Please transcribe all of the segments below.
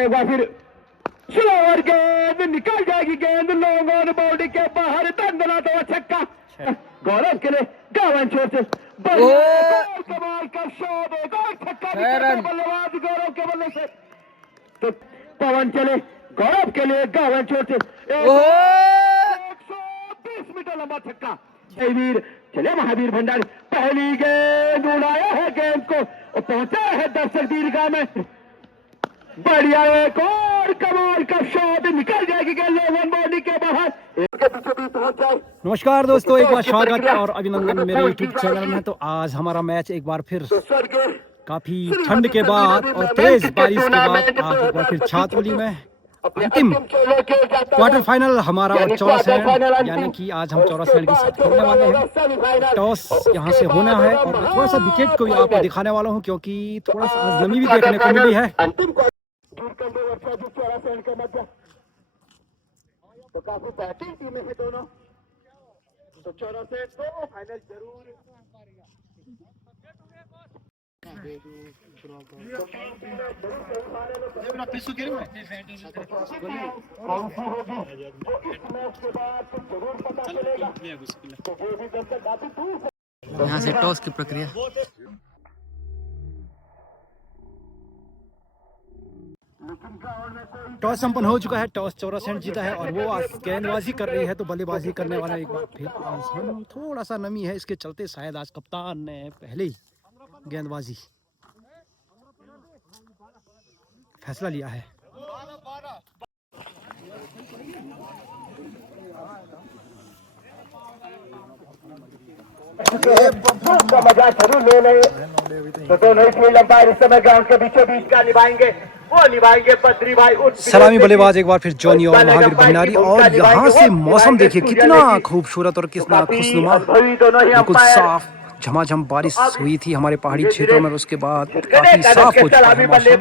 एक बार फिर स्लोअर गेंद निकल जाएगी, गेंद लॉन्ग ऑन बाउंड्री के बाहर, दंदना तो छक्का गौरव के लिए। गावन छोर से कमाल का शॉट, एक और छक्का बल्लेबाज गौरव के बल्ले से। तो पवन चले गौरव के लिए, गावन छोर से 120 मीटर लंबा छक्का। जयवीर चले महावीर भंडारी, पहली गेंद उड़ाया है गेंद को और पहुंचा है दर्शक दीर्घा में। बढ़िया एक और कमाल का शॉट, निकल जाएगी गेंद लोगन बॉडी के बाहर, इसके पीछे भी पहुंच जाए। नमस्कार दोस्तों, एक बार स्वागत और अभिनंदन मेरे YouTube चैनल में। तो आज हमारा मैच एक बार फिर काफी ठंड के बाद और तेज बारिश के बाद आज एक बार फिर छात्रवली में अंतिम क्वार्टर फाइनल हमारा और चौरासैंड, यानी कि आज हम चौरासैंड के साथ खेलने वाले हैं। टॉस यहां से होना है और मैं थोड़ा सा विकेट को भी आपको दिखाने वाला हूं, क्योंकि थोड़ा सा नमी भी देखने को मिली है। तो काफी बेहतरीन टीमें हैं दोनों, तो चौरासैंड को फाइनल जरूर। यहाँ से टॉस की प्रक्रिया। टॉस संपन्न हो चुका है, टॉस चौरासैंड जीता है और वो आज गेंदबाजी कर रही है। तो बल्लेबाजी करने वाला एक बार फिर आज हम, थोड़ा सा नमी है इसके चलते शायद आज कप्तान ने पहले ही गेंदबाजी फैसला लिया है। मजा जरूर ले ले, तो दोनों ही फील्ड अंपायर इस समय ग्राउंड के बीचों बीच का निभाएंगे, वो निभाएंगे बद्री भाई। सलामी बल्लेबाज एक बार फिर जॉनी और महावीर भंडारी। और यहाँ से मौसम देखिए कितना खूबसूरत और कितना खुशनुमा, बिल्कुल साफ झमाझम बारिश हुई थी हमारे पहाड़ी क्षेत्रों में, उसके बाद काफी साफ हो चुका है मौसम।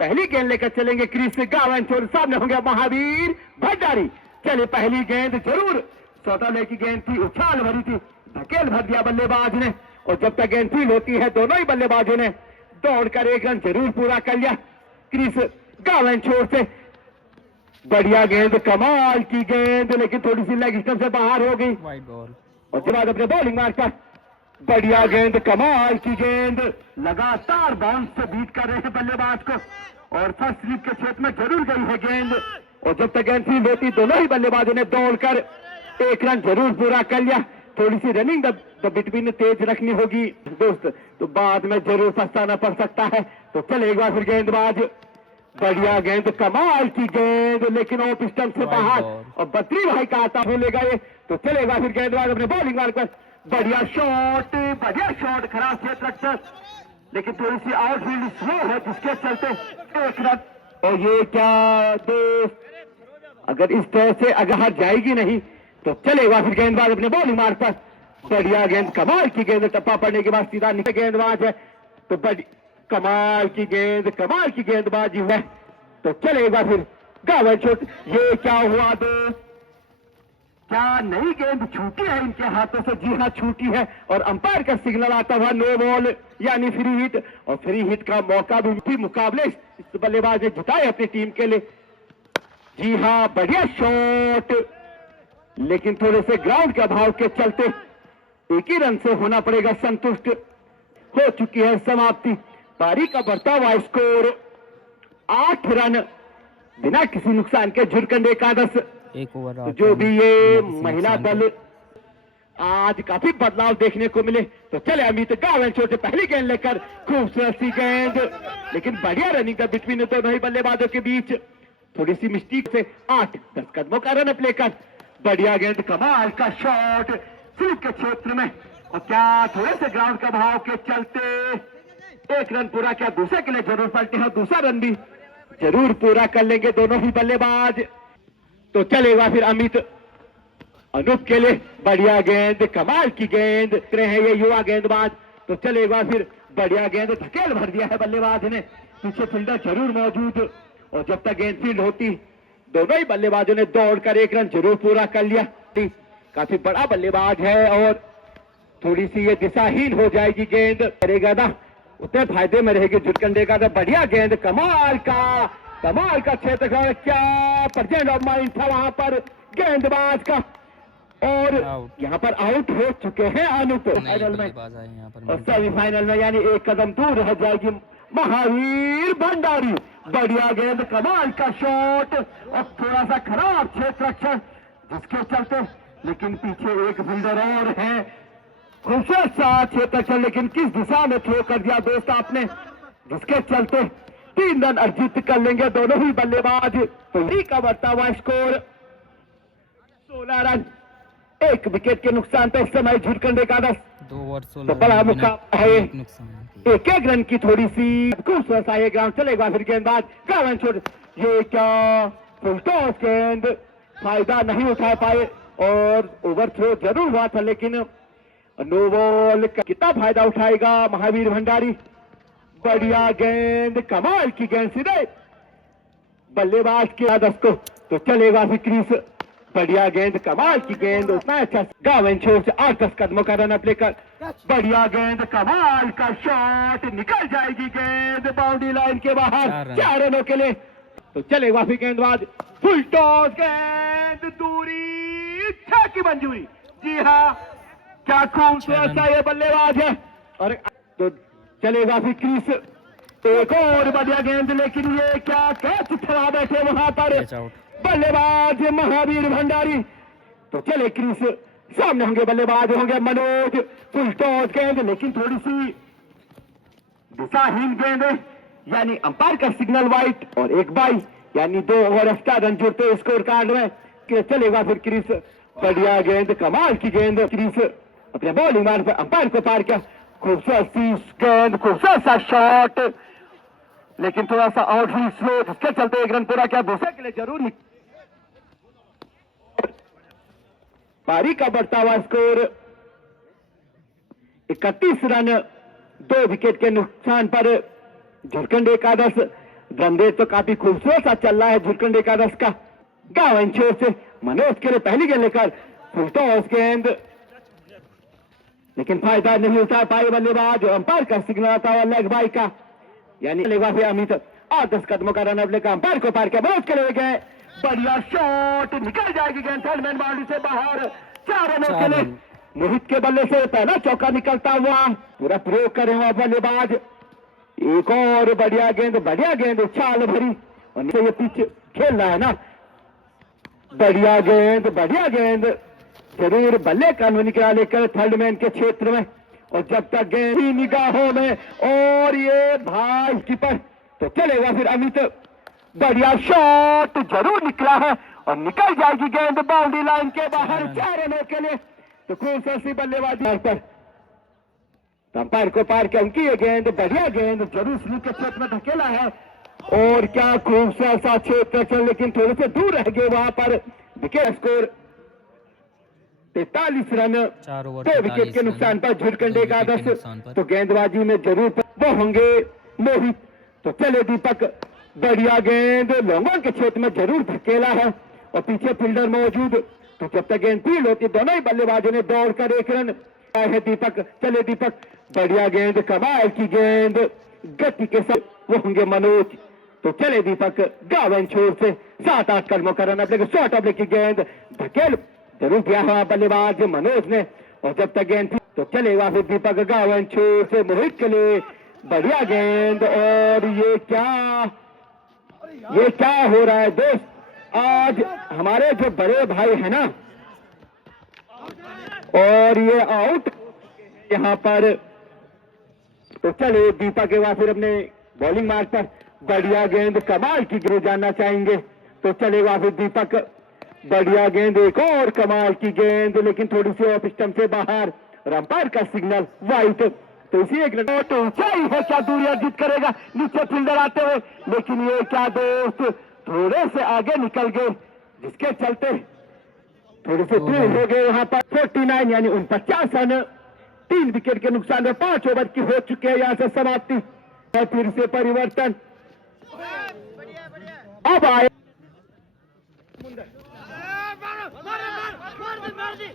पहली गेंद लेकर चलेंगे क्रीज से गावन छोर, सामने होंगे महावीर भंडारी। चलिए पहली गेंद जरूर चौथा की गेंद थी, उछाल भरी थी, धकेल भर दिया बल्लेबाज ने। और जब तक गेंद फील्ड होती है दोनों ही बल्लेबाजों ने दौड़कर एक रन जरूर पूरा कर लिया। क्रीज गावन छोर से बढ़िया गेंद, कमाल की गेंद, लेकिन थोड़ी सी लेग स्टंप से बाहर हो गई। और जवाब अपने बॉलिंग मार्क पर, बढ़िया गेंद, कमाल की गेंद, लगातार बाउंस से बीट कर रहे हैं बल्लेबाज को और फर्स्ट स्लिप के क्षेत्र में जरूर गई है गेंद। और जब तक गेंद फील्ड होती दोनों ही बल्लेबाजों ने दौड़कर एक रन जरूर पूरा कर लिया। थोड़ी सी रनिंग द बिटवीन तेज रखनी होगी दोस्त, तो बाद में जरूर पछताना पड़ सकता है। तो चले एक बार फिर गेंदबाज, बढ़िया गेंद, कमाल की गेंद, लेकिन ऑफ स्टंप से बाहर और बद्री भाई का आता भूलेगा ये। तो चले एक बार फिर गेंदबाज अपने बॉलिंग मार्क पर, बढ़िया शॉट, खराब क्षेत्र, लेकिन थोड़ी सी आउटफील्ड स्लो है जिसके चलते एक रन। और ये क्या दोस्त, अगर इस तरह से अगर जाएगी नहीं तो चलेगा फिर गेंदबाज अपने बॉलिंग मार्क पर, बढ़िया गेंद, कमाल की गेंद, टप्पा पड़ने के बाद सीधा नीचे गेंदबाज है। तो बड़ी कमाल की गेंदबाजी है। तो चलेगा फिर गावन छोट, ये क्या हुआ दोस्त, क्या नई गेंद छूटी है इनके हाथों से? जी हाँ छूटी है, और अंपायर का सिग्नल आता हुआ नो बॉल यानी फ्री हिट। और फ्री हिट का मौका भी मुकाबले इस बल्लेबाज ने जिताए अपनी टीम के लिए। जी हाँ, बढ़िया शॉट, लेकिन थोड़े से ग्राउंड के अभाव के चलते एक ही रन से होना पड़ेगा संतुष्ट। हो चुकी है समाप्ति, पारी का बढ़ता हुआ स्कोर 8 रन बिना किसी नुकसान के। झुरकंडे एकादश, एक ओवर जो भी ये महिला दल आज काफी बदलाव देखने को मिले। तो चले अमित गावन छोटे पहली गेंद लेकर, खूबसूरत सी गेंद, लेकिन बढ़िया रनिंग था बिटवीन दोनों ही बल्लेबाजों के बीच। थोड़ी सी मिस्टेक से 8-10 कदमों का रन प्ले कर, बढ़िया गेंद, कमाल का शॉट स्लिप के क्षेत्र में। और क्या थोड़े से ग्राउंड का भाव के चलते एक रन पूरा किया, दूसरे के लिए जरूर पलटे हैं, दूसरा रन भी जरूर पूरा कर लेंगे दोनों ही बल्लेबाज। तो चलेगा फिर अमित अनूप के लिए, बढ़िया गेंद, कमाल की गेंद रहे हैं ये युवा गेंदबाज। तो चलेगा फिर बढ़िया गेंद, धकेल भर दिया है बल्लेबाज ने, पीछे फील्डर जरूर मौजूद। और जब तक गेंद फील्ड होती दोनों ही बल्लेबाजों ने दौड़कर एक रन जरूर पूरा कर लिया। काफी बड़ा बल्लेबाज है और थोड़ी सी ये दिशाहीन हो जाएगी गेंद, करेगा ना उतने फायदे में रहेगी झुरकंडे का। तो बढ़िया गेंद, कमाल का क्षेत्र, क्या परसेंट ऑफ माइंड था वहां पर गेंदबाज का, और यहाँ पर आउट हो चुके हैं अनूप फाइनल में और सेमीफाइनल में, यानी एक कदम दूर रह जाएगी महावीर भंडारी। बढ़िया गेंद, कमाल का शॉट और थोड़ा सा खराब क्षेत्र रक्षण जिसके चलते, लेकिन पीछे एक फील्डर और है, खूबसूरत सा क्षेत्र रक्षण, लेकिन किस दिशा में थ्रो कर दिया दोस्त आपने, जिसके चलते 3 रन अर्जित कर लेंगे दोनों ही बल्लेबाज। तो ही का बढ़ता हुआ स्कोर 16 रन, 1 विकेट के नुकसान पे इस समय झुरकंडे का 10। 2 ओवर 16 तो बड़ा मुकाबला है, नुकसान। एक रन की थोड़ी सी खूबसूरत सा ये ग्राउंड चलेगा। फिर गेंदबाज गावन छोड़, ये क्या फुल टॉस गेंद, फायदा नहीं उठा पाए और ओवर थ्रो जरूर हुआ था, लेकिन नो बॉल का कितना फायदा उठाएगा महावीर भंडारी। बढ़िया गेंद, कमाल की गेंद सीधे बल्लेबाज के आदर्श को, तो चलेगा फिर क्रीज। बढ़िया गेंद, कमाल की गेंद, उतना अच्छा गावन छोड़ से 8-10 कदमों का रन अप लेकर, बढ़िया गेंद, कमाल का शॉट, निकल जाएगी गेंद बाउंड्री लाइन के बाहर 4 रनों के लिए। तो चलेगा फिर गेंदबाज, फुल टॉस गेंद, दूरी 6 की मंजूरी। जी हाँ, क्या खूबसूरत सा ये बल्लेबाज है। और तो चलेगा फिर क्रीज, एक और बढ़िया गेंद, लेकिन ये क्या कैच खड़ा बैठे वहां पर बल्लेबाज महावीर भंडारी। तो चले क्रीज, सामने होंगे बल्लेबाज, होंगे मनोज, फुल टॉस गेंद, लेकिन थोड़ी सी दिशाहीन गेंद, यानी अंपायर का सिग्नल वाइट और 1 बाई, यानी 2 ओवर एक्स्ट्रा रन जुड़ते स्कोर कार्ड में। चलेगा फिर क्रीज, बढ़िया गेंद, कमाल की गेंद, क्रीज अपने बॉलिंग मार्ग पर अंपायर को पार किया, खूबसूरत सी गेंद, खूबसूरत सा शॉट, लेकिन थोड़ा सा आउट ही स्लो, जिसके चलते 1 रन पूरा किया, दूसरे के लिए जरूरी। पारी का बढ़ता हुआ स्कोर 31 रन, 2 विकेट के नुकसान पर झुरकंडे एकादश। रनरेट तो काफी खूबसूरत सा चल रहा है झुरकंडे एकादश का। गावन छोर से मनोज के लिए पहली गेंद लेकर फुल टॉस गेंद, लेकिन फायदा नहीं उठा पाए बल्लेबाज, अंपायर का सिग्नल आता हुआ लेग बाई का, यानी लेगा फिर अमित 8-10 कदमों का रन अप लेकर अंपायर को पार किया, मनोज के लिए गए, बढ़िया शॉट, निकल जाएगी गेंद थर्ड मैन बाउंड्री से बाहर 4 रनों के लिए। मोहित के बल्ले से पहला चौका निकलता हुआ, पूरा प्रयोग करे हुआ बल्लेबाज, एक और बढ़िया गेंद, उछाल भरी, और नीचे ये पिच खेल रहा है ना, बढ़िया गेंद, जरूर बल्ले का निकला लेकर थर्ड मैन के क्षेत्र में, और जब तक गेंद निगाहों में, और ये भाई कीपर, तो चलेगा फिर अमित, बढ़िया शॉट जरूर निकला है और निकल जाएगी गेंद बाउंड्री लाइन के बाहर 4 रनों के लिए। तो खूबसूरत सी बल्लेबाजी पर अंपायर को पार किया, उनकी ये गेंद, बढ़िया गेंद, जरूर स्लिप के क्षेत्र में धकेला है, और क्या खूबसूरत सा क्षेत्र, लेकिन थोड़े से दूर रह गए वहां पर। विकेट स्कोर 43 रन, 2 विकेट के नुकसान पर झुरकंडे का 10। तो गेंदबाजी में जरूर वो होंगे मोहित। तो चले दीपक, बढ़िया गेंद, लॉन्गॉन के क्षेत्र में जरूर धकेला है और पीछे फील्डर मौजूद, तो जब तक गेंद फील्ड होती दोनों ही बल्लेबाजों ने दौड़कर 1 रन है दीपक। चले दीपक, बढ़िया गेंद, कमाल की गेंद, गति के साथ वो होंगे मनोज। तो चले दीपक, गावन छोर से 7-8 कदमों का रन अप लेकर शॉर्ट अप की गेंद, धकेल जरूर किया हुआ बल्लेबाज मनोज ने, और जब तक गेंद थी तो चलेगा फिर दीपक गावन छोर से मोहित के लिए, बढ़िया गेंद, और ये क्या हो रहा है दोस्त, आज हमारे जो बड़े भाई है ना, और ये आउट यहाँ पर। तो चले दीपक के बाद फिर अपने बॉलिंग मार्ग पर, बढ़िया गेंद, कमाल की गेंद जानना चाहेंगे। तो चलेगा फिर दीपक, बढ़िया गेंद, एक और कमाल की गेंद, लेकिन थोड़ी सी ऑफ स्टंप से बाहर, अंपायर का सिग्नल वाइट। तो इसी एक तो ऊंचाई है, क्या दूरी अर्जित करेगा नीचे फील्डर आते हुए, लेकिन ये क्या दोस्त थोड़े से आगे निकल गए, जिसके चलते थोड़े से दूर हो गए वहां पर। 49 यानी 49 रन, 3 विकेट के नुकसान में 5 ओवर की हो चुके हैं यहाँ से समाप्ति, और फिर से परिवर्तन अब आए।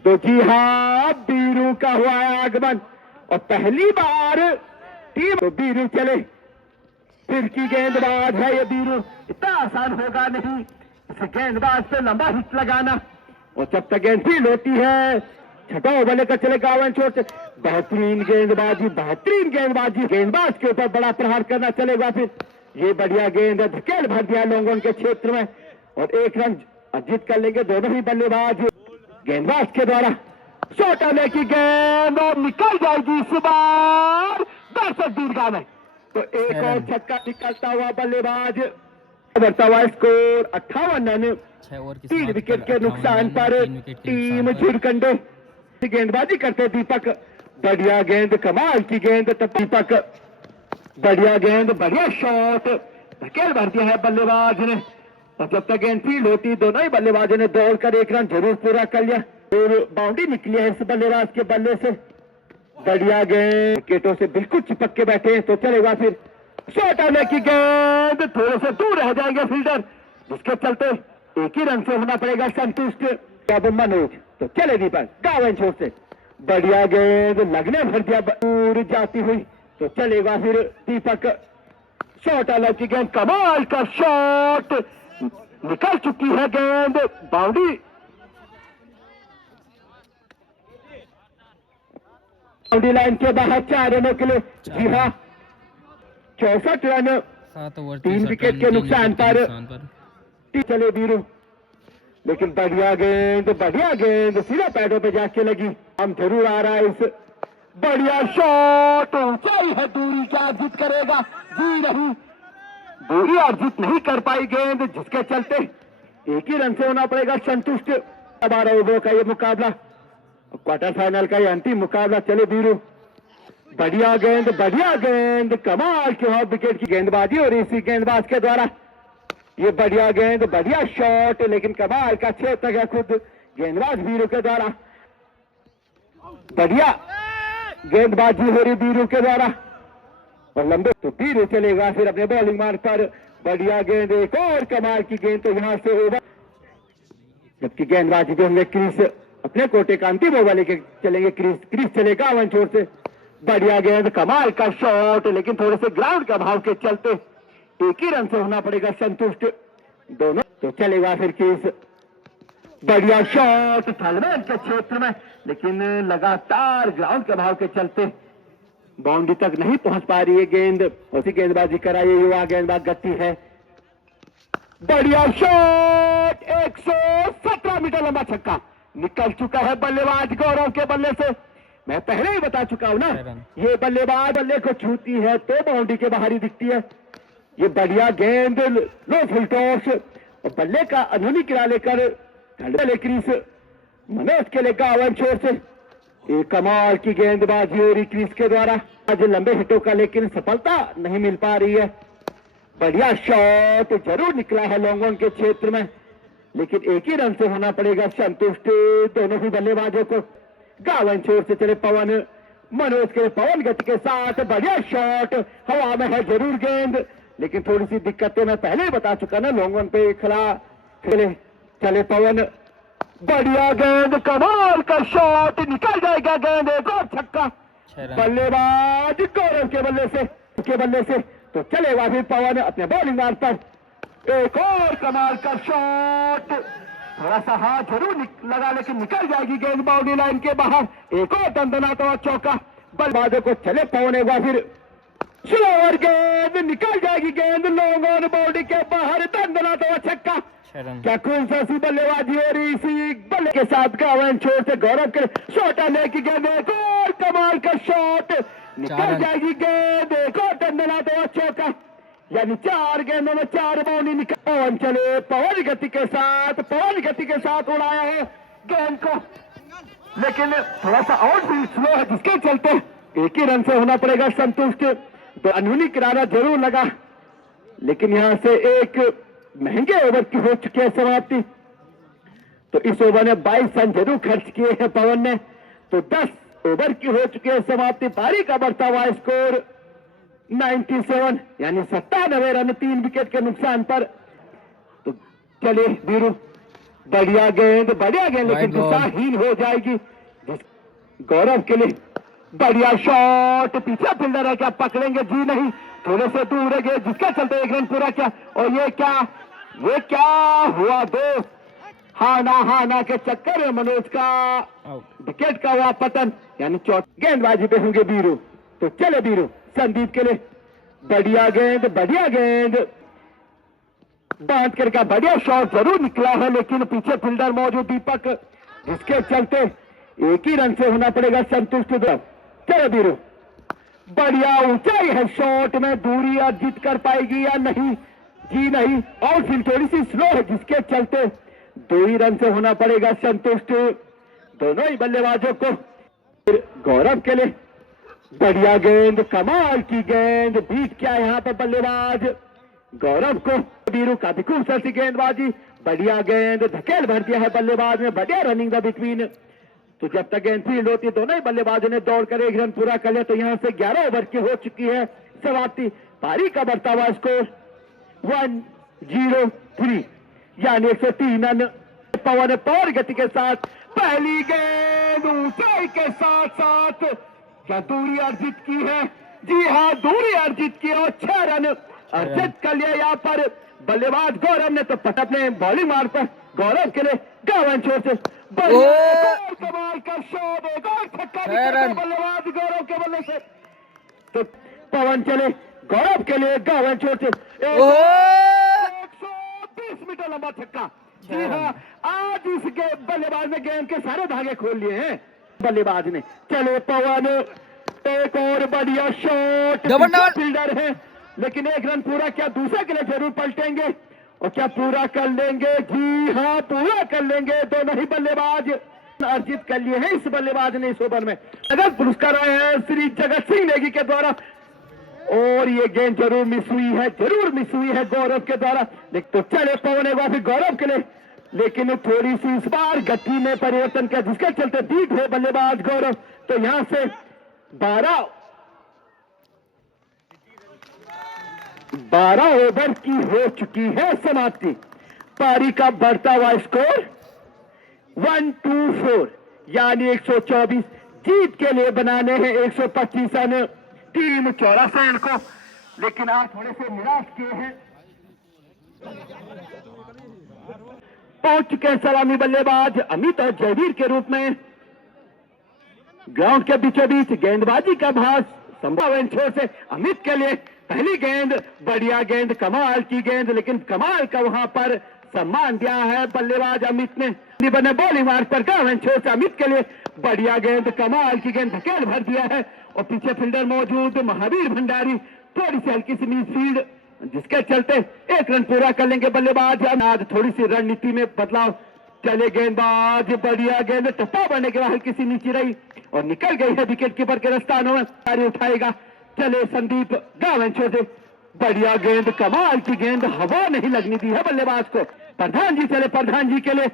तो जी हाँ, बीरू का हुआ है आगमन, और पहली बार टीम तो बीरू चले, फिर की गेंदबाज है ये बीरू, इतना आसान होगा नहीं इस गेंदबाज पे लंबा हिट लगाना। और जब तक गेंद फील्ड होती है, छठा ओवर लेकर चले गावन छोर से, बेहतरीन गेंदबाजी, बेहतरीन गेंदबाजी, गेंदबाज के ऊपर बड़ा प्रहार करना चलेगा। फिर ये बढ़िया गेंद है, धकेल भर दिया लोगों के क्षेत्र में और 1 रन अर्जित कर लेंगे दोनों ही बल्लेबाज। गेंदबाज के द्वारा शॉट आने की गेंद और निकल जाएगी इस बार दर्शक दीर्घा में, तो एक और छक्का निकलता हुआ बल्लेबाज, बढ़ता हुआ स्कोर 58 रन, 3 विकेट के नुकसान पर टीम झुरकंडे। गेंदबाजी करते दीपक, बढ़िया गेंद, कमाल की गेंद, दीपक बढ़िया गेंद, बढ़िया शॉट, धकेल भर दिया है बल्लेबाज ने। और जब तक गेंद फील्ड होती दोनों ही बल्लेबाजों ने दौड़कर 1 रन जरूर पूरा कर लिया और बाउंड्री निकली है इस बल्लेबाज के बल्ले से। बढ़िया गेंद, विकेटों से बिल्कुल चिपक के बैठे हैं, तो चलेगा फिर शॉट आने की गेंद, थोड़े से दूर रह जाएंगे फील्डर, जिसके चलते 1 ही रन से होना पड़ेगा संतुष्ट। अब मनोज, तो चले दीपक गावन छोर से, बढ़िया गेंद, लगने भर दिया दूर जाती हुई, तो चलेगा फिर दीपक। शॉट आने की गेंद, कमाल का शॉट, निकल चुकी है गेंद, बाउंड्री लाइन के बाहर 4 रनों के लिए। जी हाँ, 64 रन 3 विकेट के नुकसान पर चले बीरू, लेकिन बढ़िया गेंद सीधा पैडों पे जाके लगी। हम जरूर आ रहा है इस बढ़िया शॉट, ऊंचाई है, दूरी क्या अर्जित करेगा, जी नहीं, दूरी अर्जित नहीं कर पाई गेंद, जिसके चलते 1 ही रन से होना पड़ेगा संतुष्ट। 12 ओवरों का ये मुकाबला, क्वार्टर फाइनल का ये अंतिम मुकाबला। चले बीरू, बढ़िया गेंद, कमाल के हाफ विकेट की गेंदबाजी और इसी गेंदबाज के द्वारा ये बढ़िया गेंद, बढ़िया शॉट, लेकिन कमाल का क्षेत्र है खुद गेंदबाज बीरू के द्वारा। बढ़िया गेंदबाजी हो रही बीरू के द्वारा और लंबे, तो बीरू चलेगा फिर अपने बॉलिंग मार्ग पर। बढ़िया गेंद, एक और कमाल की गेंद, तो यहां से ओवर, जबकि गेंदबाजी जो होंगे क्रीज, अपने कोटे का अंतिम ओवर लेके चलेंगे क्रीज चलेगा वन छोर से। बढ़िया गेंद, कमाल का शॉट, लेकिन थोड़े से ग्राउंड का भाव के चलते 1 ही रन से होना पड़ेगा संतुष्ट दोनों, तो चलेगा फिर क्रीज। बढ़िया शॉट थलवेल के क्षेत्र में, लेकिन लगातार ग्राउंड के भाव के चलते बाउंड्री तक नहीं पहुंच पा रही है गेंद। उसी गेंदबाजी कराई युवा गेंदबाज गति है, बढ़िया शॉट, 117 मीटर लंबा छक्का निकल चुका है बल्लेबाज गौरव के बल्ले से। मैं पहले ही बता चुका हूं ना, ये बल्लेबाज बल्ले को छूती है तो बाउंड्री के बाहर ही दिखती है। ये बढ़िया गेंद, लो फुल टॉस और बल्ले का अनहोनी किरा लेकर क्रीज मनोज के लिए गावन छोर से। एक कमाल की गेंदबाजी हो रही क्रीज के द्वारा, आज लंबे हिटों का लेकिन सफलता नहीं मिल पा रही है। बढ़िया शॉट जरूर निकला है लॉन्ग ऑन के क्षेत्र में, लेकिन 1 ही रन से होना पड़ेगा संतुष्ट दोनों ही बल्लेबाजों को। गावन छोर से चले पवन, मनोज के पवन गति के साथ बढ़िया शॉट, हवा में है जरूर गेंद, लेकिन थोड़ी सी दिक्कतें मैं पहले ही बता चुका ना, लॉन्ग ऑन पे खिला चले पवन, बढ़िया गेंद, कमाल का शॉट, निकल जाएगा गेंद, एक और छक्का बल्लेबाज गौरव के बल्ले से, तो चलेगा फिर पवन अपने बॉलिंग मार्ग पर। एक और कमाल का शॉट, थोड़ा सा हाथ जरूर लगा, लेकिन निकल जाएगी गेंद बाउंड्री लाइन के बाहर। एक और दंदनाता हुआ चौका, बल्लेबाजों को चले पवन एक बार फिर स्लोअर गेंद, निकल जाएगी गेंद लॉन्ग ऑन बाउंड्री के बाहर, दंदनाता हुआ छक्का। क्या कौन सा सी बल्लेबाजी हो रही इसी बल्ले के साथ गावन छोर से गौरव के शॉट आने की गेंद, एक और कमाल का शॉट, निकल जाएगी गेंद, एक और दंदनाता हुआ चौका, यानी 4 गेंदों में 4 बाउंड्री निकल। पवन चले, पवन गति के साथ उड़ाया है गेंद को, लेकिन थोड़ा सा आउट भी स्लो है, जिसके चलते 1 ही रन से होना पड़ेगा संतुष्ट। तो अनहोनी किनारा जरूर लगा, लेकिन यहां से एक महंगे ओवर की हो चुकी है समाप्ति। तो इस ओवर में 22 रन जरूर खर्च किए हैं पवन ने, तो 10 ओवर की हो चुकी है समाप्ति। पारी का बढ़ता हुआ स्कोर 97, यानी 97 रन 3 विकेट के नुकसान पर। तो चलिए वीरू, बढ़िया गेंद, लेकिन दिशाहीन हो जाएगी गौरव के लिए। बढ़िया शॉट, पीछे फील्डर है, क्या पकड़ेंगे? जी नहीं, थोड़े से दूर है गए, जिसके चलते एक रन पूरा किया। और ये क्या हुआ दोस्त? हाना के चक्कर में मनोज का विकेट का हुआ पतन, यानी चौथी गेंदबाजी पे होंगे बीरू। तो चले बीरू, संदीप के लिए बढ़िया गेंद बांध कर का बढ़िया शॉट जरूर निकला है, लेकिन पीछे फील्डर मौजूद दीपक, जिसके चलते एक ही रन से होना पड़ेगा संतुष्ट। चलो बीरू, बढ़िया ऊंचाई है शॉट में, दूरी अर्जित कर पाएगी या नहीं? जी नहीं, और फिर थोड़ी सी स्लो है, जिसके चलते 2 ही रन से होना पड़ेगा संतुष्ट दोनों ही बल्लेबाजों को। फिर गौरव के लिए बढ़िया गेंद, कमाल की गेंद, बीट किया यहाँ पर बल्लेबाज गौरव को। बीरू काफी खूबसूरत गेंदबाजी, बढ़िया गेंद, धकेल भर दिया है बल्लेबाज ने, बढ़िया रनिंग द बिटवीन। तो जब तक गेंद फील्ड होती है, दोनों ही बल्लेबाजों ने दौड़कर 1 रन पूरा कर लिया। तो यहां से 11 ओवर की हो चुकी है समाप्ति। पारी का बढ़ता हुआ स्कोर 103, यानी 103 रन। पवन ने पावर गति के साथ पहली गेंद ऊंचाई के साथ क्या दूरी अर्जित की है? जी हाँ, दूरी अर्जित की और 6 रन अर्जित कर लिया यहाँ पर बल्लेबाज गौरव ने। तो अपने बॉलिंग मार्ग पर गौरव के लिए गावन छोर से कमाल का शॉट, एक और छक्का बल्लेबाज गौरव के बल्ले से। तो पवन चले गौरव के लिए गावन छोर से 120 मीटर लंबा छक्का। जी हाँ, आज इस बल्लेबाज ने गेंद के सारे धागे खोल लिए हैं बल्लेबाज ने। चलो पवन, एक और बढ़िया शॉट, फील्डर है, लेकिन 1 रन पूरा किया, दूसरे के लिए जरूर पलटेंगे। और क्या पूरा कर लेंगे? जी हाँ, पूरा कर लेंगे। दोनों ही बल्लेबाज अर्जित कर लिए हैं इस बल्लेबाज ने इस ओवर में। अगर पुरस्कार आए हैं श्री जगत सिंह नेगी के द्वारा, और ये गेंद जरूर मिस हुई है गौरव के द्वारा। तो चले पवन एक बार फिर गौरव के लिए, लेकिन थोड़ी सी इस बार गति में परिवर्तन किया, जिसके चलते बीट है बल्लेबाज गौरव। तो यहां से 12 ओवर की हो चुकी है समाप्ति। पारी का बढ़ता हुआ स्कोर 124, यानी 124। जीत के लिए बनाने हैं 125 रन टीम 84 रन को, लेकिन आज थोड़े से निराश किए हैं। पहुंच चुके हैं सलामी बल्लेबाज अमित और जयवीर के रूप में। ग्राउंड के बीचों बीच गेंदबाजी का भास संभव छोर से अमित के लिए पहली गेंद, बढ़िया गेंद, कमाल की गेंद, लेकिन कमाल का वहां पर सम्मान दिया है बल्लेबाज अमित ने। बने बॉलिंग मार्ग पर गावन छोर से अमित के लिए बढ़िया गेंद, कमाल की गेंद, धकेल भर दिया है। और पीछे फील्डर मौजूद महावीर भंडारी, थोड़ी सी हल्की सी मिस फील्ड, जिसके चलते 1 रन पूरा कर लेंगे बल्लेबाज। आज थोड़ी सी रणनीति में बदलाव, चले गेंदबाज, बढ़िया गेंद, टप्पा बनने के बाद हल्की सी नीचे रही और निकल गई है विकेट कीपर के रस्तानों में। पारी उठाएगा, चले संदीप गावन छोटे, बढ़िया गेंद, कमाल की गेंद, हवा नहीं लगनी दी है बल्लेबाज को। प्रधान जी चले, प्रधान जी के लिए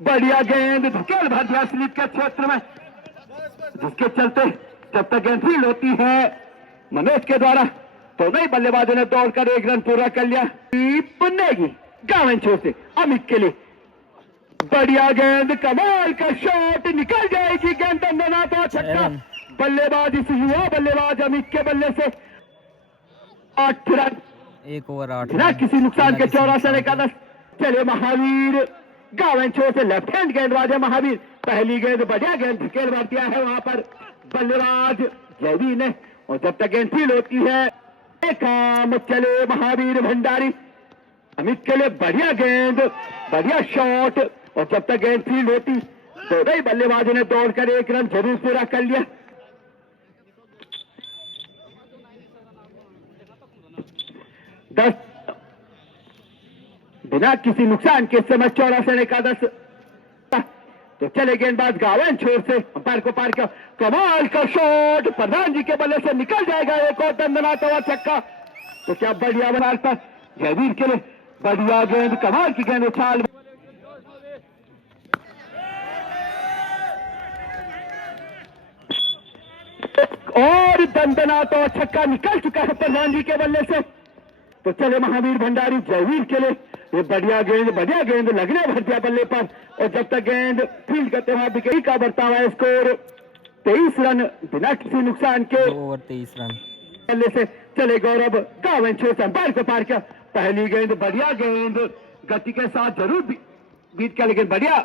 बढ़िया गेंद, धकेल भर दिया स्लिप के क्षेत्र में, जिसके चलते जब तक गेंद फील्ड होती है मनोज के द्वारा, तो नई बल्लेबाजों ने दौड़कर 1 रन पूरा कर लिया। नेगी गावन छोर से अमित के लिए बढ़िया गेंद, कमाल का शॉट, निकल जाएगी गेंद, दंडनाथ छक्का। बल्लेबाज इस युवा बल्लेबाज अमित के बल्ले से 8 रन, 1 ओवर 8 बिना किसी नुकसान के 84 रन का 10। चले महावीर गावन छोर से लेफ्ट हैंड गेंदबाज है महावीर, पहली गेंद, बढ़िया गेंद, धकेल मार दिया है वहां पर बल्लेबाज जयवीर ने। और जब तक गेंद फील्ड होती है काम, चले महावीर भंडारी अमित के लिए बढ़िया गेंद, बढ़िया शॉट। और जब तक गेंद फील्ड होती, दोनों ही बल्लेबाजों ने दौड़कर 1 रन जरूर पूरा कर लिया। 10 बिना किसी नुकसान के समय 84 रन का 10। तो चले गेंदबाज गावन छोर से अंपायर को पार किया, कमाल का शॉट, प्रधान जी के बल्ले से निकल जाएगा एक और दंडनाता हुआ छक्का। तो क्या बढ़िया बनाता जयवीर के लिए, बढ़िया गेंद, कमाल की गेंद, उछाल, और दंडनाता हुआ छक्का निकल चुका है प्रधान जी के बल्ले से। तो चले महावीर भंडारी जयवीर के लिए, ये बढ़िया गेंद लगने भर दिया बल्ले पर। और जब तक गेंद फील्ड करते हुए विकेट का बढ़ता हुआ स्कोर 23 रन बिना किसी नुकसान के 2 ओवर 23 रन। बल्ले से चले गौरव गावन छोड़ अंपायर को पार किया। पहली गेंद बढ़िया गेंद गति के साथ जरूर बीत किया, लेकिन बढ़िया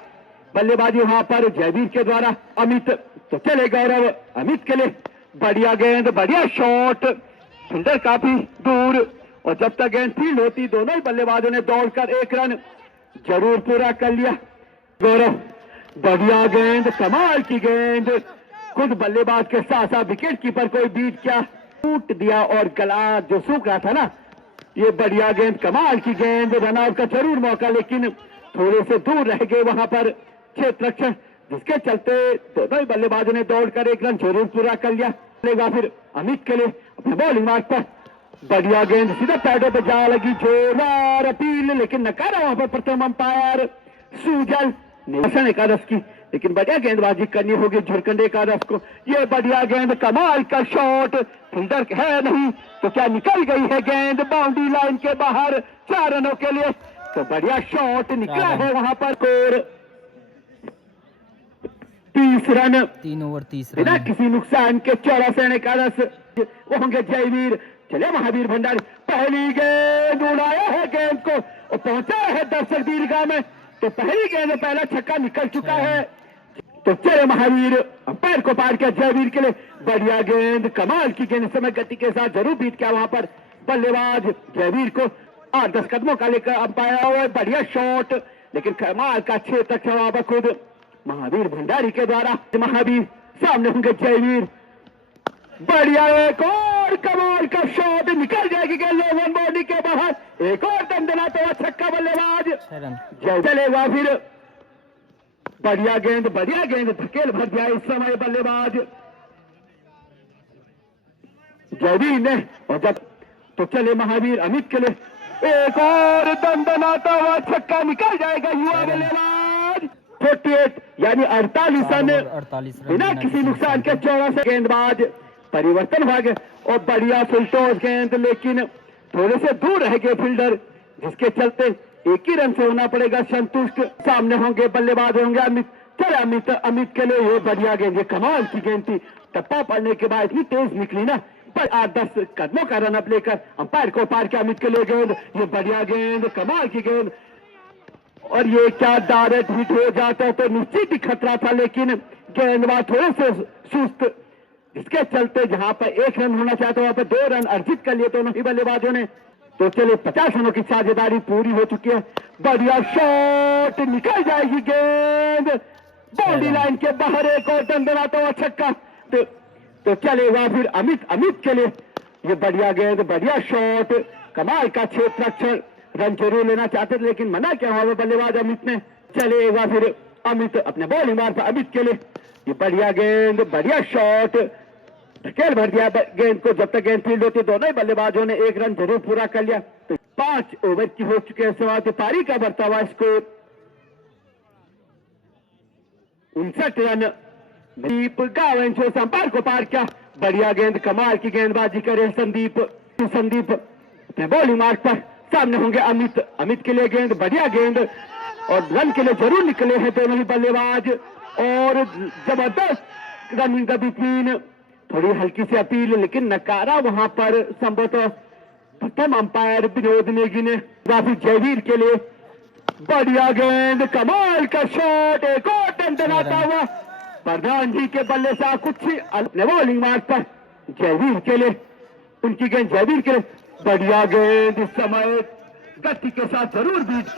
बल्लेबाजी वहां पर जयवीर के द्वारा। अमित तो चले गौरव अमित के लिए बढ़िया गेंद, बढ़िया शॉट, फील्डर काफी दूर, और जब तक गेंद फील्ड होती दोनों ही बल्लेबाजों ने दौड़कर 1 रन जरूर पूरा कर लिया। गौरव बढ़िया गेंद, कमाल की गेंद, खुद बल्लेबाज के साथ साथ विकेट कीपर को बीट किया, टूट दिया और गला जो सूख रहा था ना, ये बढ़िया गेंद, कमाल की गेंद, रन आउट का जरूर मौका, लेकिन थोड़े से दूर रह गए वहां पर क्षेत्ररक्षक, जिसके चलते दोनों ही बल्लेबाजों ने दौड़कर 1 रन जरूर पूरा कर लिया। लेगा फिर अमित के लिए अपने बॉलिंग मार्ग पर बढ़िया गेंद सीधा पैडों पर जा लगी, जोरदार अपील, लेकिन नकारा वहां पर प्रथम अंपायर सुजल निशान एकादश की, लेकिन बढ़िया गेंदबाजी करनी होगी झुरखंड एकादश को। ये बढ़िया गेंद, कमाल का शॉट, फील्डर है नहीं तो क्या निकल गई है गेंद बाउंड्री लाइन के बाहर 4 रनों के लिए, तो बढ़िया शॉट निकला है वहां पर। स्कोर 30 रन 3 ओवर 30 बिना रन। किसी नुकसान के 14 रन एकादश वो होंगे जयवीर। चले महावीर भंडारी, पहली गेंद उड़ाया है गेंद को और पहुंचा है दर्शक दीर्घा में, तो पहली गेंद में पहला छक्का निकल चुका है। तो चले महावीर अंपायर को पार किया जयवीर के लिए, बढ़िया गेंद, कमाल की गेंद, समय गति के साथ जरूर बीत किया वहां पर बल्लेबाज जयवीर को 8-10 कदमों का लेकर अंपायर, और बढ़िया शॉट, लेकिन कमाल का क्षेत्र वहां पर खुद महावीर भंडारी के द्वारा। महावीर सामने होंगे जयवीर, बढ़िया एक और कमाल का शॉट, निकल जाएगी गेंद लोगन बॉडी के बाहर, एक और दंदनाता हुआ छक्का बल्लेबाज जय चलेगा फिर। बढ़िया गेंद, बढ़िया गेंद, धकेल भर दिया इस समय बल्लेबाज जयवीर ने, और जब तो चले महावीर अमित के लिए एक और दंदनाता हुआ छक्का, निकल जाएगा युवा बल्लेबाज 48 यानी 48 रन बिना किसी नुकसान के 14 गेंदबाज परिवर्तन हो गए, और बढ़िया फुलटॉस गेंद, लेकिन थोड़े से दूर रह गए फील्डर, जिसके चलते 1 ही रन से होना पड़ेगा संतुष्ट। सामने होंगे बल्लेबाज होंगे अमित, चले अमित के लिए ये बढ़िया गेंद, ये कमाल की गेंद थी, टप्पा पड़ने के बाद इतनी तेज निकली ना, पर 8-10 कदमों का रन अप लेकर अंपायर को पार किया अमित के लिए गेंद, ये बढ़िया गेंद, कमाल की गेंद, और ये क्या डायरेक्ट हिट हो जाता तो निश्चित ही खतरा था, लेकिन गेंदबाज थोड़े से सुस्त, जिसके चलते जहां पर 1 रन होना चाहता वहां पर 2 रन अर्जित कर लिए दोनों ही बल्लेबाजों ने। तो चलिए 50 रनों की साझेदारी पूरी हो चुकी है, बढ़िया शॉट, निकल जाएगी गेंद बाउंड्री लाइन के बाहर, एक और दंदनाता हुआ छक्का, तो चलेगा फिर अमित के लिए ये बढ़िया गेंद, बढ़िया शॉट, कमाल का क्षेत्ररक्षण, रन जरूर लेना चाहते थे लेकिन मना किया हुआ बल्लेबाज अमित ने। चलेगा फिर अमित अपने बॉलिंग मार पर अमित के लिए ये बढ़िया गेंद, बढ़िया शॉट, धकेल भर दिया गेंद को, जब तक गेंद फील्ड होती दोनों ही बल्लेबाजों ने 1 रन जरूर पूरा कर लिया। तो 5 ओवर की हो चुके हैं समाप्त, पारी का बढ़ता हुआ स्कोर 59 रन। संदीप गावन जो अंपायर को पार किया, बढ़िया गेंद, कमाल की गेंदबाजी करे संदीप अपने बॉलिंग मार्ग पर। सामने होंगे अमित के लिए गेंद, बढ़िया गेंद, और रन के लिए जरूर निकले हैं दोनों ही बल्लेबाज, और जबरदस्त रनिंग द बिटवीन, थोड़ी हल्की सी अपील, लेकिन नकारा वहां पर संभवतः प्रथम अंपायर विनोद नेगी ने। काफी जयवीर के लिए बढ़िया गेंद, कमाल का शॉट, एक और दंदनाता हुआ, प्रधान जी के बल्ले से कुछ अपने बॉलिंग मार्ग पर जयवीर के लिए, उनकी गेंद जयवीर के लिए, बढ़िया गेंद, इस समय गति के साथ जरूर बीट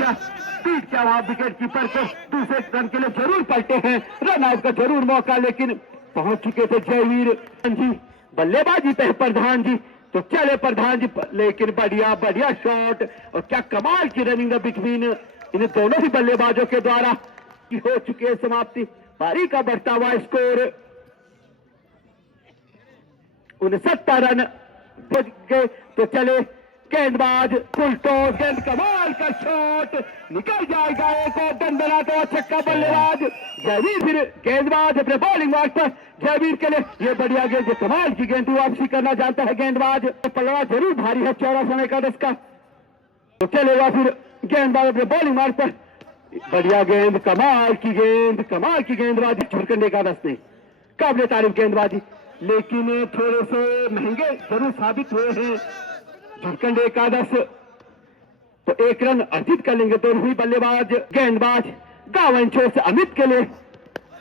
क्या वहां विकेट कीपर को दूसरे रन के लिए जरूर पलटे हैं, रन आउट का जरूर मौका, लेकिन पहुंच चुके थे जयवीर जी बल्लेबाजी पे प्रधान जी। तो चले प्रधान जी, लेकिन बढ़िया शॉट, और क्या कमाल की रनिंग बिटवीन इन दोनों ही बल्लेबाजों के द्वारा की हो चुकी है समाप्ति। पारी का बढ़ता हुआ स्कोर 69 रन गए। तो चले गेंदबाज फुल टॉस, गेंद, कमाल का शॉट, निकल जाएगा, एक और दंदनाता हुआ छक्का बल्लेबाज जयवीर। फिर गेंदबाज अपने बॉलिंग मार्ग पर जयवीर के लिए ये बढ़िया गेंद, ये कमाल की गेंद, वापसी करना जानता है गेंदबाज, पलड़ा जरूर भारी है 14 रन एकादश का। तो चलेगा फिर गेंदबाज अपने बॉलिंग मार्ग पर, बढ़िया गेंद, कमाल की गेंदबाज झारखंड एकादश ने काबिल तारीफ गेंदबाजी, लेकिन थोड़े से महंगे जरूर साबित हुए हैं झारखंड एकादश। तो 1 रन अर्जित कर लेंगे दोनों ही बल्लेबाज गेंदबाज। गावन छोर से अमित के लिए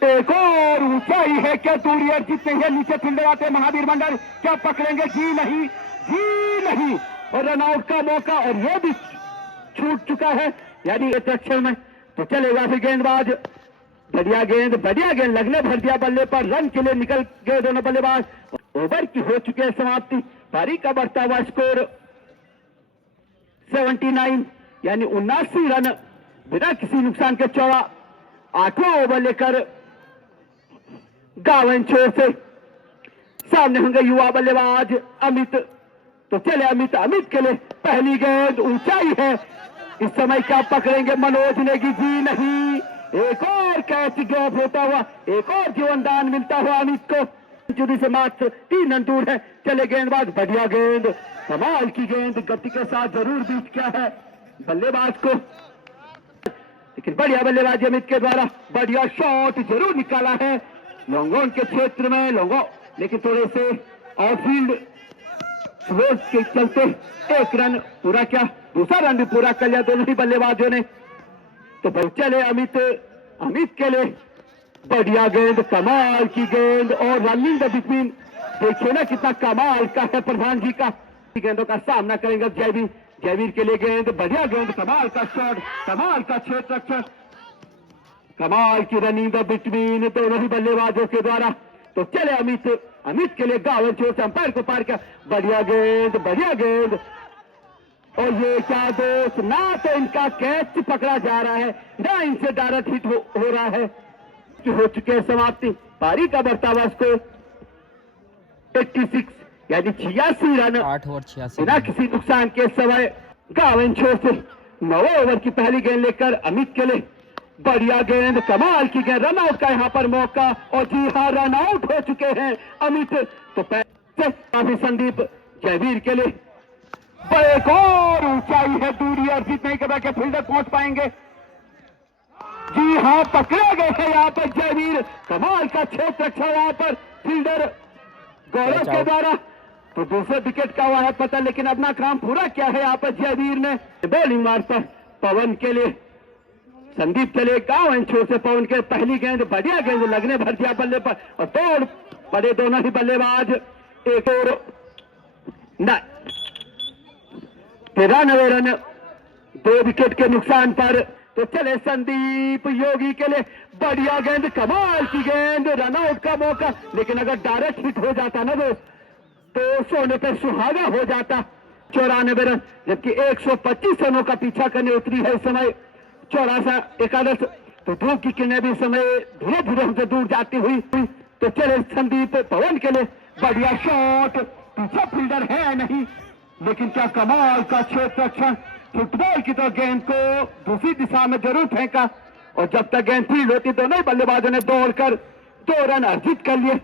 एक और ऊंचाई है, क्या दूरी अर्जित नहीं है, नीचे फील्डर आते हैं महावीर मंडल, क्या पकड़ेंगे, जी नहीं, जी नहीं, और रन आउट का मौका, और यह भी छूट चुका है यानी रक्षण में। तो चलेगा फिर गेंदबाज, बढ़िया गेंद लगने भर दिया बल्ले पर, रन के लिए निकल गए दोनों बल्लेबाज। ओवर की हो चुकी है समाप्ति, पारी का बढ़ता हुआ स्कोर 79 यानी 79 रन बिना किसी नुकसान के। 8वां ओवर लेकर गावन छोर से सामने होंगे युवा बल्लेबाज अमित। तो चले अमित के लिए पहली गेंद, ऊंचाई है, इस समय क्या पकड़ेंगे मनोज नेगी, जी नहीं, एक और कैच ड्रॉप होता हुआ, एक और जीवनदान मिलता हुआ अमित को। सेंचुरी से मात्र 3 रन दूर है। चले गेंदबाज, बढ़िया गेंद, कमाल की गेंद, गति के साथ जरूर बीट किया है बल्लेबाज को, लेकिन बढ़िया बल्लेबाजी अमित के द्वारा, बढ़िया शॉट जरूर निकाला है लॉन्ग ऑन के क्षेत्र में, लेकिन थोड़े से आउटफील्ड स्लोज के चलते 1 रन पूरा किया, दूसरा रन भी पूरा कर लिया दोनों ही बल्लेबाजों ने। तो चले अमित के लिए बढ़िया गेंद, कमाल की गेंद, और रनिंग द बिटवीन, देखिए ना कितना कमाल का है प्रधान जी का। गेंदों का सामना करेंगे जयवीर के लिए गेंद, बढ़िया गेंद, कमाल का शॉट, कमाल का क्षेत्र रक्षण, कमाल की रनिंग द बिटवीन दोनों ही बल्लेबाजों के द्वारा। तो चले अमित के लिए गावन छोर से अंपायर को पार किया, बढ़िया गेंद, और ये क्या दोस्त, ना तो इनका कैच पकड़ा जा रहा है, ना इनसे डायरेक्ट हिट हो रहा है। हो चुके हैं समाप्ति, पारी का बढ़ता हुआ स्कोर 86 यानी 86 रन 8 ओवर 86 बिना किसी नुकसान के। समय गावन छोर से 9वें ओवर की पहली गेंद लेकर अमित के लिए बढ़िया गेंद, कमाल की गेंद, रन आउट का यहाँ पर मौका, और जी हाँ रन आउट हो चुके हैं अमित। तो पहले संदीप जयवीर के लिए एक और ऊंचाई है, दूरी अर्जित नहीं कर के फील्डर पहुंच पाएंगे, जी हाँ पकड़े गए हैं यहाँ पर जयवीर, कमाल का क्षेत्र रक्षा यहाँ पर फील्डर गौरव के द्वारा। तो दूसरे विकेट का हुआ है पता, लेकिन अपना काम पूरा किया है यहाँ पर जयवीर ने। बॉलिंग मार पर पवन के लिए संदीप चले गावन छोर से पवन के पहली गेंद, बढ़िया गेंद, लगने भर दिया बल्ले पर, और दौड़ पड़े दोनों ही बल्लेबाज। एक और 93 रन 2 विकेट के नुकसान पर। तो चले संदीप योगी के लिए बढ़िया गेंद, कमाल की गेंद, रन आउट का मौका, लेकिन अगर डायरेक्ट हिट हो जाता ना दोस्त तो सोने पे सुहागा हो जाता। 94 रन, जबकि 125 रनों का पीछा करने उतरी है इस समय 84 एकादश। तो धूप की किरणें भी समय धीरे धीरे हमसे दूर जाती हुई। तो चले संदीप पवन के लिए बढ़िया शॉट, पीछे फील्डर है नहीं, लेकिन क्या कमाल का क्षेत्र रक्षण, फुटबॉल की तरह गेंद को दूसरी दिशा में जरूर फेंका, और जब तक गेंद फील्ड होती दोनों ही बल्लेबाजों ने दौड़कर 2 रन अर्जित कर लिए।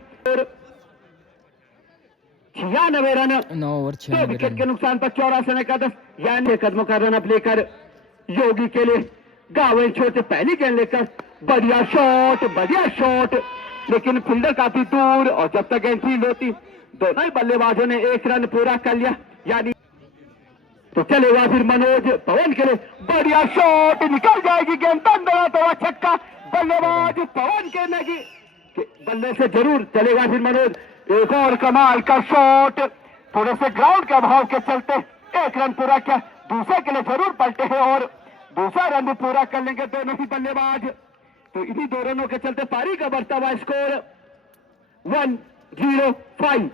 96 रन 9 ओवर 2 96 विकेट के रन। नुकसान पर 84 एकादश यानी कदमों का रन अप लेकर योगी के लिए गावन छोर से पहली गेंद लेकर बढ़िया शॉट, लेकिन फील्डर काफी दूर, और जब तक गेंद फील्ड होती दोनों ही बल्लेबाजों ने 1 रन पूरा कर लिया यानी। तो चलेगा फिर मनोज पवन के लिए बढ़िया शॉट, निकल जाएगी गेंद, तंदरा छक्का, बल्लेबाज पवन के लगी बल्ले से जरूर चलेगा फिर मनोज। एक और कमाल का शॉट, थोड़े से ग्राउंड के अभाव के चलते 1 रन पूरा किया, दूसरे के लिए जरूर पलटे हैं और दूसरा रन भी पूरा कर लेंगे दोनों ही बल्लेबाज। तो इन्हीं 2 रनों के चलते पारी का बढ़ता हुआ स्कोर 105।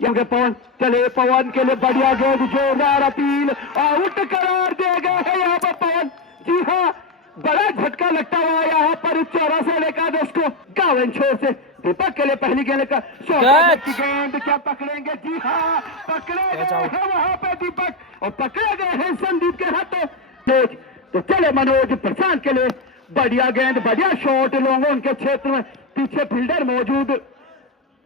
यहाँ पवन चले, पवन के लिए बढ़िया गेंद, जोरदार अपील, आउट करार दिया गया है यहाँ पर पवन। जी हाँ, बड़ा झटका लगता हुआ यहाँ पर 84 एकादश को। गावन छोर से दीपक के लिए पहली गेंद का शॉट की गेंद, क्या पकड़ेंगे, जी हाँ पकड़े गए हैं वहां पे दीपक, और पकड़े गए हैं संदीप के हाथों। तो चले मनोज प्रशांत के लिए बढ़िया गेंद, बढ़िया शॉट, लॉन्ग ऑन के क्षेत्र में पीछे फील्डर मौजूद,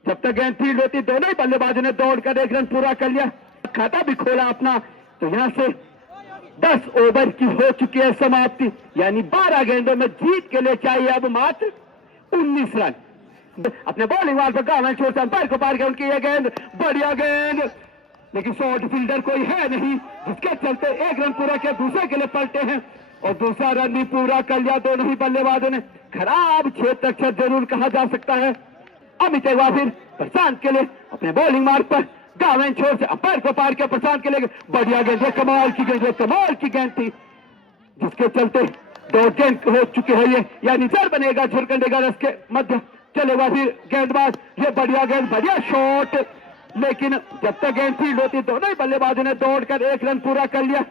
जब तक गेंद फील्ड होती दोनों ही बल्लेबाजों ने दौड़कर 1 रन पूरा कर लिया, खाता भी खोला अपना। तो यहां से 10 ओवर की हो चुकी है समाप्ति, यानी 12 गेंदों में जीत के लिए चाहिए अब मात्र 19 रन। अपने बॉलिंग वाल पर गावन छोड़ अंपायर को पार कर उनकी ये गेंद, बढ़िया गेंद, लेकिन शॉर्ट फील्डर कोई है नहीं, जिसके चलते एक रन पूरा किया, दूसरे के लिए पलटे हैं और दूसरा रन भी पूरा कर लिया। दोनों ही बल्लेबाजों ने खराब क्षेत्र रक्षक जरूर कहा जा सकता है। अमित एक बार फिर प्रशांत के लिए अपने बॉलिंग मार्ग पर गावन छोर से अंपायर को पार किया, प्रशांत के लिए बढ़िया गेंद, कमाल की गेंद, कमाल की गेंद थी, जिसके चलते 2 गेंद हो चुके हैं ये, यानी जर बनेगा झुरकंडेगा रस के मध्य। चलेगा फिर गेंदबाज, ये बढ़िया गेंद, बढ़िया शॉट, लेकिन जब तक गेंद फील्ड होती दोनों ही बल्लेबाजों ने दौड़कर 1 रन पूरा कर लिया।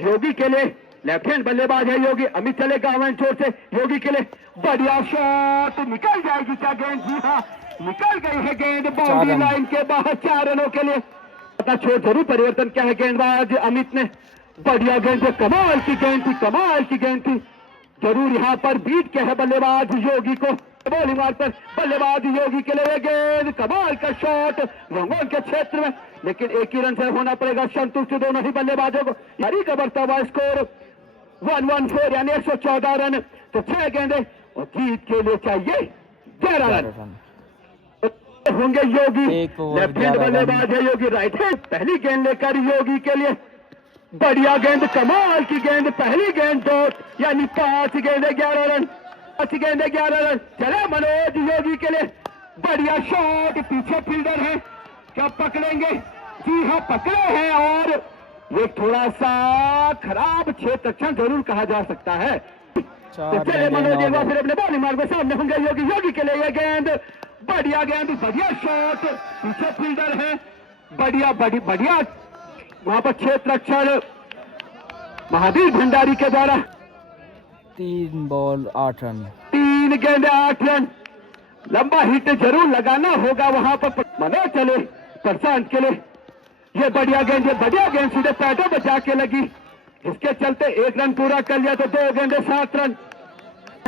योगी के लिए लेफ्ट हैंड बल्लेबाज है योगी, अमित चले गावन छोर से, योगी के लिए बढ़िया शॉट, निकल जाएगी क्या गेंद? जी हाँ, निकल गई है गेंद बाउंड्री लाइन के बाहर 4 रनों के लिए। पता छोड़ जरूर परिवर्तन क्या है गेंदबाज अमित ने, बढ़िया गेंद, कमाल की गेंद थी, कमाल की गेंद थी, जरूर यहाँ पर बीट के है बल्लेबाज योगी को। बॉलिंग मार्ग पर बल्लेबाज योगी के लिए गेंद, कमाल का शॉट रंगोन के क्षेत्र में, लेकिन एक ही रन से होना पड़ेगा संतुष्ट दोनों ही बल्लेबाजों को। हरी का बढ़ता हुआ स्कोर 114 यानी 114 रन, तो 6 गेंदें और जीत के लिए चाहिए 11 रन होंगे। योगी लेफ्ट हैंड बल्लेबाज है योगी, राइट हैंड, पहली गेंद लेकर योगी के लिए बढ़िया गेंद, कमाल की गेंद, पहली गेंद 2 यानी 5 गेंदें 11 रन, 5 गेंदें 11 रन। चले मनोज योगी के लिए बढ़िया शॉट, पीछे फील्डर है, क्या पकड़ेंगे? जी हाँ पकड़े हैं, और ये थोड़ा सा खराब क्षेत्र रक्षण जरूर कहा जा सकता है। तो चले मनोज एक बार फिर अपने बॉलिंग मार्ग में सामने होंगे योगी, योगी के लिए ये गेंद, बढ़िया गेंद, बढ़िया शॉट, पीछे फील्डर है, बढ़िया बढ़िया वहां पर क्षेत्र रक्षण महावीर भंडारी के द्वारा। 3 बॉल 8 रन, 3 गेंदे 8 रन, लंबा हिट जरूर लगाना होगा वहां पर। मनोज चले प्रशांत के लिए ये बढ़िया गेंद, ये बढ़िया गेंद सीधे पैटों बचा के लगी, इसके चलते 1 रन पूरा कर लिया, तो 2 गेंदे 7 रन।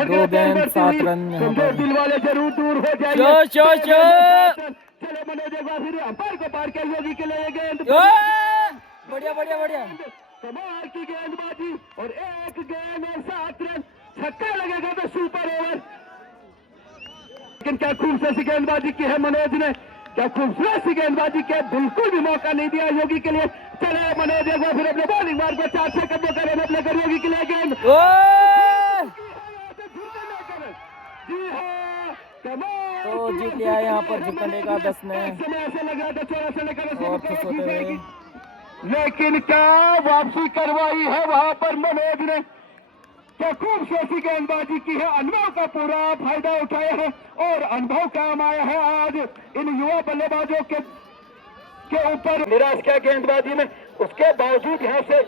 2 गेंद 7 रन। कमजोर दिल वाले जरूर दूर हो जाएंगे। चले मनोज एक बार फिर अंपायर को पार किया, योगी के लिए गेंद, बढ़िया बढ़िया बढ़िया, कमाल की गेंदबाजी, और 1 गेंद और 7 रन, छक्का लगेगा तो सुपर ओवर। लेकिन क्या खूबसूरत सी गेंदबाजी की है मनोज ने, क्या खूबसूरत सी गेंदबाजी के, बिल्कुल भी मौका नहीं दिया योगी के लिए। चले मनोज एक बार फिर अपने बॉलिंग मार्ग पर 4 कदमों का रन अपने कर योगी के लिए गेंद, जी हाँ कमाल, तो जीत लिया यहाँ पर झुकंडेगा 10 में, ऐसे लग रहा था 14 से लेकर और खुश होते हुए। लेकिन क्या वापसी करवाई है वहां पर मनोज ने, क्या खूबसूरत गेंदबाजी की है, अनुभव का पूरा फायदा उठाया है और अनुभव काम आया है आज इन युवा बल्लेबाजों के ऊपर। निराश किया गेंदबाजी में, उसके बावजूद यहाँ से